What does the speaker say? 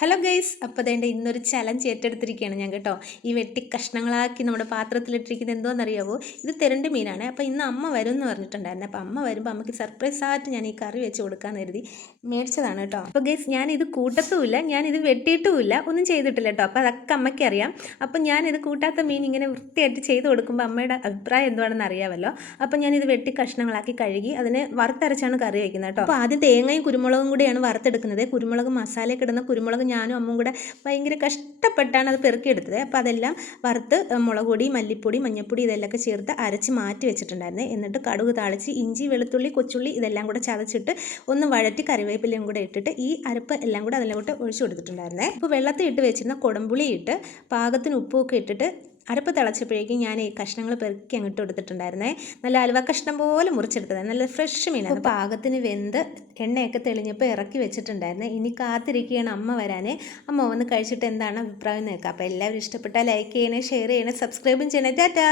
Hello guys, അപ്പോൾ അതേണ്ട ഇന്നൊരു challenge ഏറ്റെടുത്തിരിക്കുകയാണ് ഞാൻ കേട്ടോ. ഈ വെട്ടി കഷ്ണങ്ങളാക്കി നമ്മുടെ പാത്രത്തിലിട്ടിരിക്കുന്നത് എന്തോന്നറിയാവോ? ഇത് തെരണ്ടി മീനാണ്. അപ്പോൾ ഇന്ന് അമ്മ വരും എന്ന് പറഞ്ഞിട്ടുണ്ടായിരുന്നു. അപ്പോൾ അമ്മ വരുമ്പോൾ അമ്മയ്ക്ക് സർപ്രൈസ് ആയിട്ട് ഞാൻ ഈ കറി വെച്ച് കൊടുക്കാമെന്ന് കരുതി മേടിച്ചതാണ് കേട്ടോ. അപ്പോൾ ഗൈസ്, ഞാനിത് കൂട്ടത്തുമില്ല, ഞാനിത് വെട്ടിയിട്ടുമില്ല, ഒന്നും ചെയ്തിട്ടില്ല കേട്ടോ. അപ്പോൾ അതൊക്കെ അമ്മയ്ക്ക് അറിയാം. അപ്പം ഞാനിത് കൂട്ടാത്ത മീൻ ഇങ്ങനെ വൃത്തിയായിട്ട് ചെയ്ത് കൊടുക്കുമ്പോൾ അമ്മയുടെ അഭിപ്രായം എന്താണെന്ന് അറിയാമല്ലോ. അപ്പോൾ ഞാനിത് വെട്ടി കഷ്ണങ്ങളാക്കി കഴുകി അതിനെ വറുത്തരച്ചാണ് കറി വയ്ക്കുന്നത് കേട്ടോ. അപ്പോൾ ആദ്യം തേങ്ങയും കുരുമുളകും കൂടിയാണ് വറുത്തെടുക്കുന്നത്. കുരുമുളക് മസാലയൊക്കെ ഇടുന്ന കുരുമുളക് ഞാനും അമ്മും കൂടെ ഭയങ്കര കഷ്ടപ്പെട്ടാണ് അത് പെറുക്കിയെടുത്തത്. അപ്പോൾ അതെല്ലാം വറുത്ത് മുളക് പൊടി, മല്ലിപ്പൊടി, മഞ്ഞൾപ്പൊടി ഇതെല്ലാം ചേർത്ത് അരച്ച് മാറ്റി വെച്ചിട്ടുണ്ടായിരുന്നു. എന്നിട്ട് കടുക് താളിച്ച് ഇഞ്ചി, വെളുത്തുള്ളി, കൊച്ചുള്ളി ഇതെല്ലാം കൂടെ ചതച്ചിട്ട് ഒന്ന് വഴറ്റി കറിവേപ്പിലയും കൂടെ ഇട്ടിട്ട് ഈ അരപ്പ് എല്ലാം കൂടെ അതിലും കൂടെ ഒഴിച്ചു കൊടുത്തിട്ടുണ്ടായിരുന്നേ. അപ്പോൾ വെള്ളത്തിൽ ഇട്ട് വെച്ചിരുന്ന കുടംപുളി ഇട്ട് പാകത്തിന് ഉപ്പുമൊക്കെ ഇട്ടിട്ട് അരപ്പ് തിളച്ചപ്പോഴേക്കും ഞാൻ ഈ കഷ്ണങ്ങൾ പെറുക്കി അങ്ങോട്ട് കൊടുത്തിട്ടുണ്ടായിരുന്നേ. നല്ല അലുവ കഷ്ണം പോലെ മുറിച്ചെടുത്തത്, നല്ല ഫ്രഷ് മീനാണ്. പാകത്തിന് വെന്ത് എണ്ണയൊക്കെ തെളിഞ്ഞപ്പോൾ ഇറക്കി വെച്ചിട്ടുണ്ടായിരുന്നേ. ഇനി കാത്തിരിക്കുകയാണ് അമ്മ വരാനേ. അമ്മ വന്ന് കഴിച്ചിട്ട് എന്താണ് അഭിപ്രായം നോക്കാം. അപ്പോൾ എല്ലാവരും ഇഷ്ടപ്പെട്ടാൽ ലൈക്ക് ചെയ്യണേ, ഷെയർ ചെയ്യണേ, സബ്സ്ക്രൈബും ചെയ്യണേ. ടാറ്റാ.